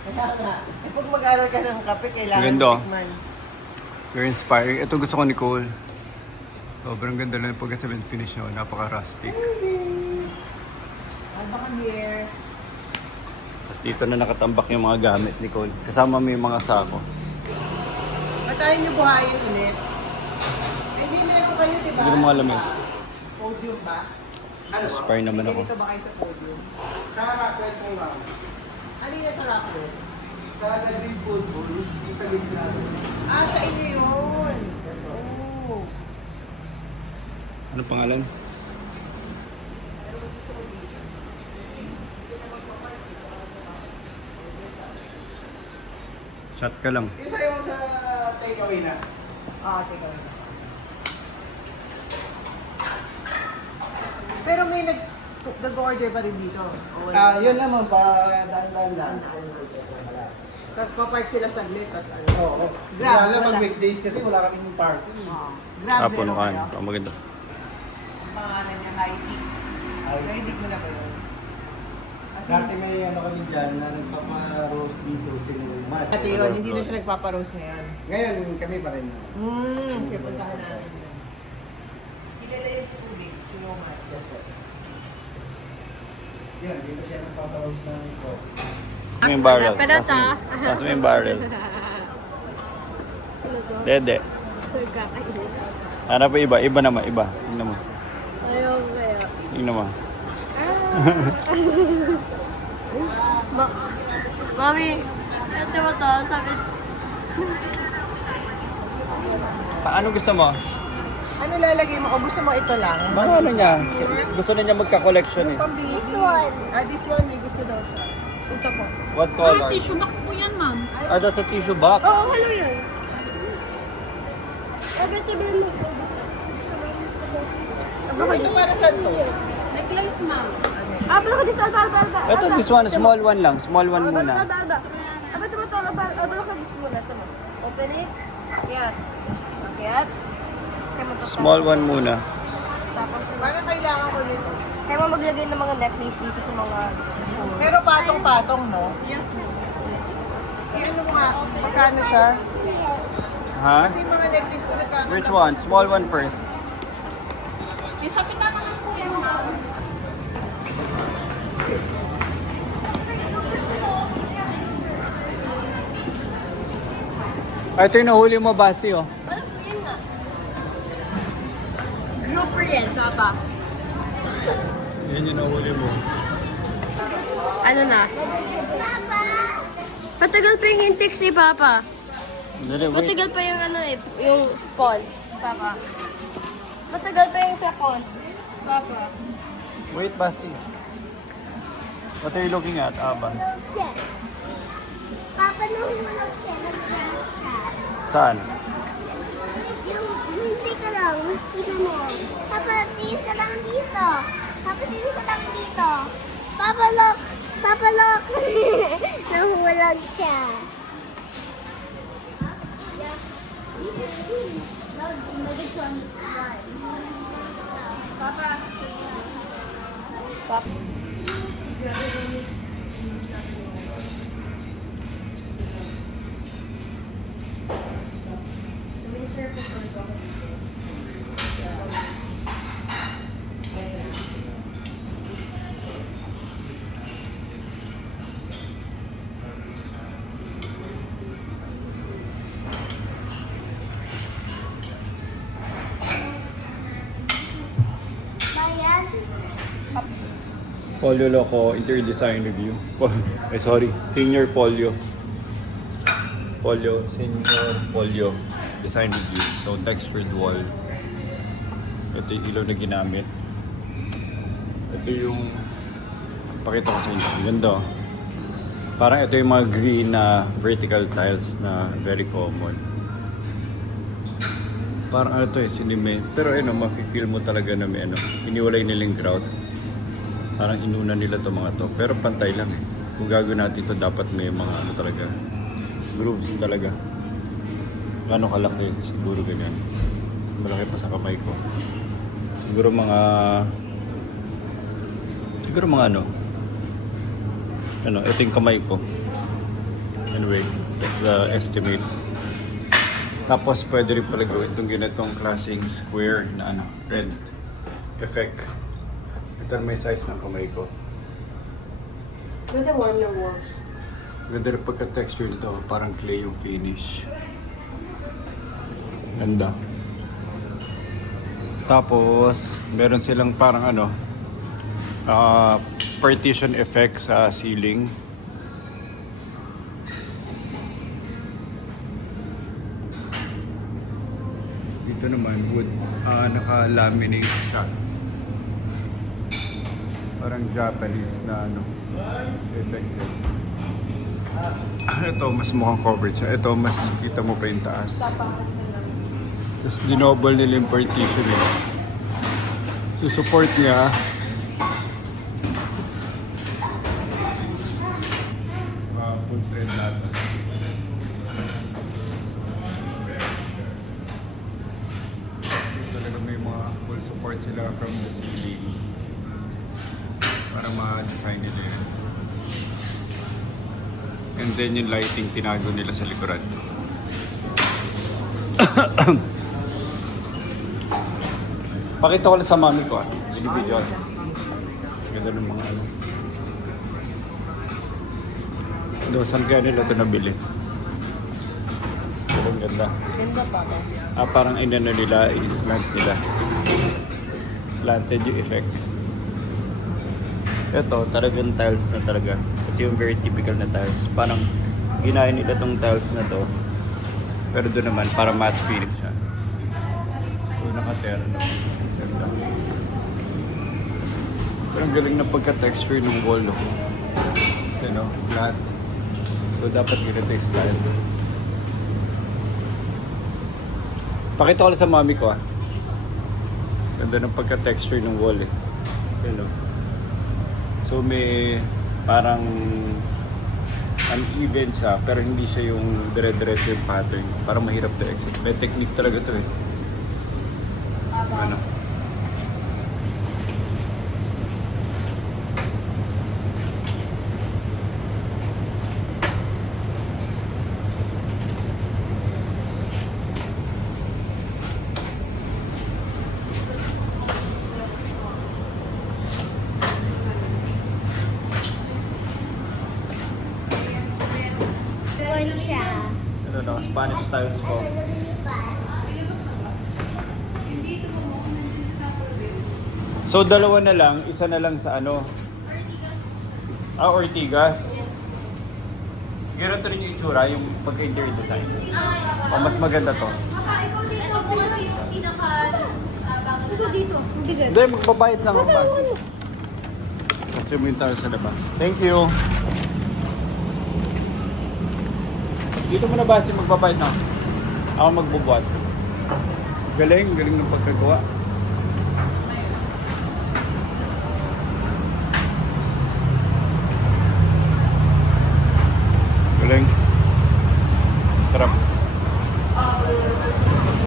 Kaya nga. Eh, pag mag-aral ka ng kape, kailangan Maganda, oh. tikman. Very inspiring. Ito gusto ko, Nicole. Sobrang ganda lang yung pagka-cement finish nyo. Napaka-rustic. Albakan here. Tapos dito na nakatambak yung mga gamit, Nicole. Kasama mo yung mga sako. Patayin niyo buhayin ulit. Hindi meron kayo, di ba? Hindi mo alam eh. Podium ba? Ano? Inspire naman ako. Dito ba kayo sa podium? Sa Rockwell po lang. Ano yung sa Rockwell? Sa Nagbil Football, yung sa Bigla. Ah, sa inyo yun. Oh. Ano pangalan? Shot ka lang. Yung sa'yo sa takeaway na. Ah, teka lang. Pero may nag-order pa rin dito. O wala? Yun naman pa, daan-daan lang. Papark sila saglit, tapos ano. Oo. Grab, Wala lang wala. mag weekdays kasi wala kaming party. Oh. Grab Tapon meron ka. kayo. Ang maganda. Ang pangalan niya, High Peak. Narinig mo na ba yun? Kasi, Dati may ano kami dyan na nagpapa-roast dito si Matt. dati yun, hindi na siya nagpaparoast ngayon. Ngayon kami pa rin. Kasi puntahan namin. Kilala yung si Sugi, si Omar. Yes po. Yan, dito siya nagpapa-roast ng ito. May barrel. Tapos may barrel. Dede. Hanap pa iba. Iba naman. Iba. Tingnan mo. Ayaw kaya. Tingnan mo. Mami, ito mo to, sabi. Ano gusto mo? Ano lalagay mo? O gusto mo ito lang? Mga ano niya? Gusto na niya magka-collection eh. Pang baby. Ah, this one, may gusto daw siya. Ito po. What color? Tissue box po yan, ma'am. Ah, that's a tissue box. Oo, hello yun. Ito Ito para saan to? necklace, ma'am. Abala ko this one, abala. Ito, this one, small one lang. Small one muna. Abala ko this muna. Ito mo. Open it. Akyat. Akyat. Kaya mo to. Small one muna. Tapos, Parang kailangan ko nito. kaya mo maglagay ng mga necklace dito sa mga... Pero patong-patong, no? Yes, ma'am. Eh, ano mo nga? Magkano siya? Ha? Kasi yung mga necklace ko nagkakita. Which one? Small one first. Yung sa pitaka ng kuya mo. Ah, ito yung nahuli mo, Basi, oh. Yun nga. Grouper yan, papa. Yan yung nahuli mo. Ano na? Patagal pa yung intake si Papa. Dali, wait. Matagal pa yung ano eh, yung call. Papa. Matagal pa yung sa call. Papa. Wait, Basi. What are you looking at, Aba? Papa, nung walang siya, Saan? yung hindi ka lang, tingnan mo. Papa, tingin ka lang dito. Papa, tingin ka lang dito. Papa, look! Papa, look! Nahuwalag siya. Papa. Papa. Bayad? Polio Loco Interior Design Review. Sorry. Senior Polio. Senior Polio Design Review. So, textured wall. Ito yung ilaw na ginamit. Ito yung... Pakita ko sa inyo. Ganda, oh. Parang ito yung mga green na vertical tiles na very common. Parang ano to eh, sinime. Pero ano, mafe-feel mo talaga na may ano, iniwalay nilang grout. Parang inuna nila to mga to. Pero pantay lang eh. Kung gagawin natin to, dapat may mga ano talaga, grooves talaga. Gano'ng kalaki? Siguro ganyan. Malaki pa sa kamay ko. Siguro mga ano, ito yung kamay ko. Anyway, that's estimate. Tapos pwede rin pala gawin itong ganitong klaseng square na ano, red effect. Ito na may size ng kamay ko. Buti warm yung walls. Ganda rin pagka-texture nito, parang clay yung finish. Ganda. Tapos, meron silang parang ano, partition effect sa ceiling. Dito naman, wood, naka-laminate siya. Parang Japanese na ano, effect. Ito, mas mukhang covered siya. Ito, mas kita mo pa yung taas. Tapos dinoble nila yung partition eh. So support niya. Full thread natin. Talaga may mga full support sila from the ceiling. Para ma-design nila yun. And then yung lighting tinago nila sa likuran. Pakita ko lang sa mami ko binibidyo ako. Ganda ng mga ano. Saan kaya nila ito nabili? Pero ang ganda. Ganda pa ba? Parang inano nila, i-slant nila. Slanted yung effect. Ito, talagang tiles na talaga. Ito yung very typical na tiles. Parang ginaya nila tong tiles na to. Pero doon naman, para matte finish siya. So, naka-terno. Ganda. Pero ang galing na pagka-texture ng wall, no? You know, flat. So, dapat ganito yung style. Pakita ko lang sa mami ko, Ganda ng pagka-texture ng wall, eh. You know? So, may parang uneven siya, pero hindi siya yung dire-diretso yung pattern. Parang mahirap to exit. May technique talaga to eh. Ano? One siya. Ano no? Spanish tiles po. So dalawa na lang, isa na lang sa ano? Ortigas. Ganito rin yung itsura, yung pagka-interior design. O mas maganda to. Ito po kasi yung pinaka... Ito dito. Ang bigat. Hindi, magbabayad lang ang bus. Kasi mo yung tao sa labas. Thank you. Dito mo na basi magbabayad na. Ako magbubuhat. Galing ng pagkagawa.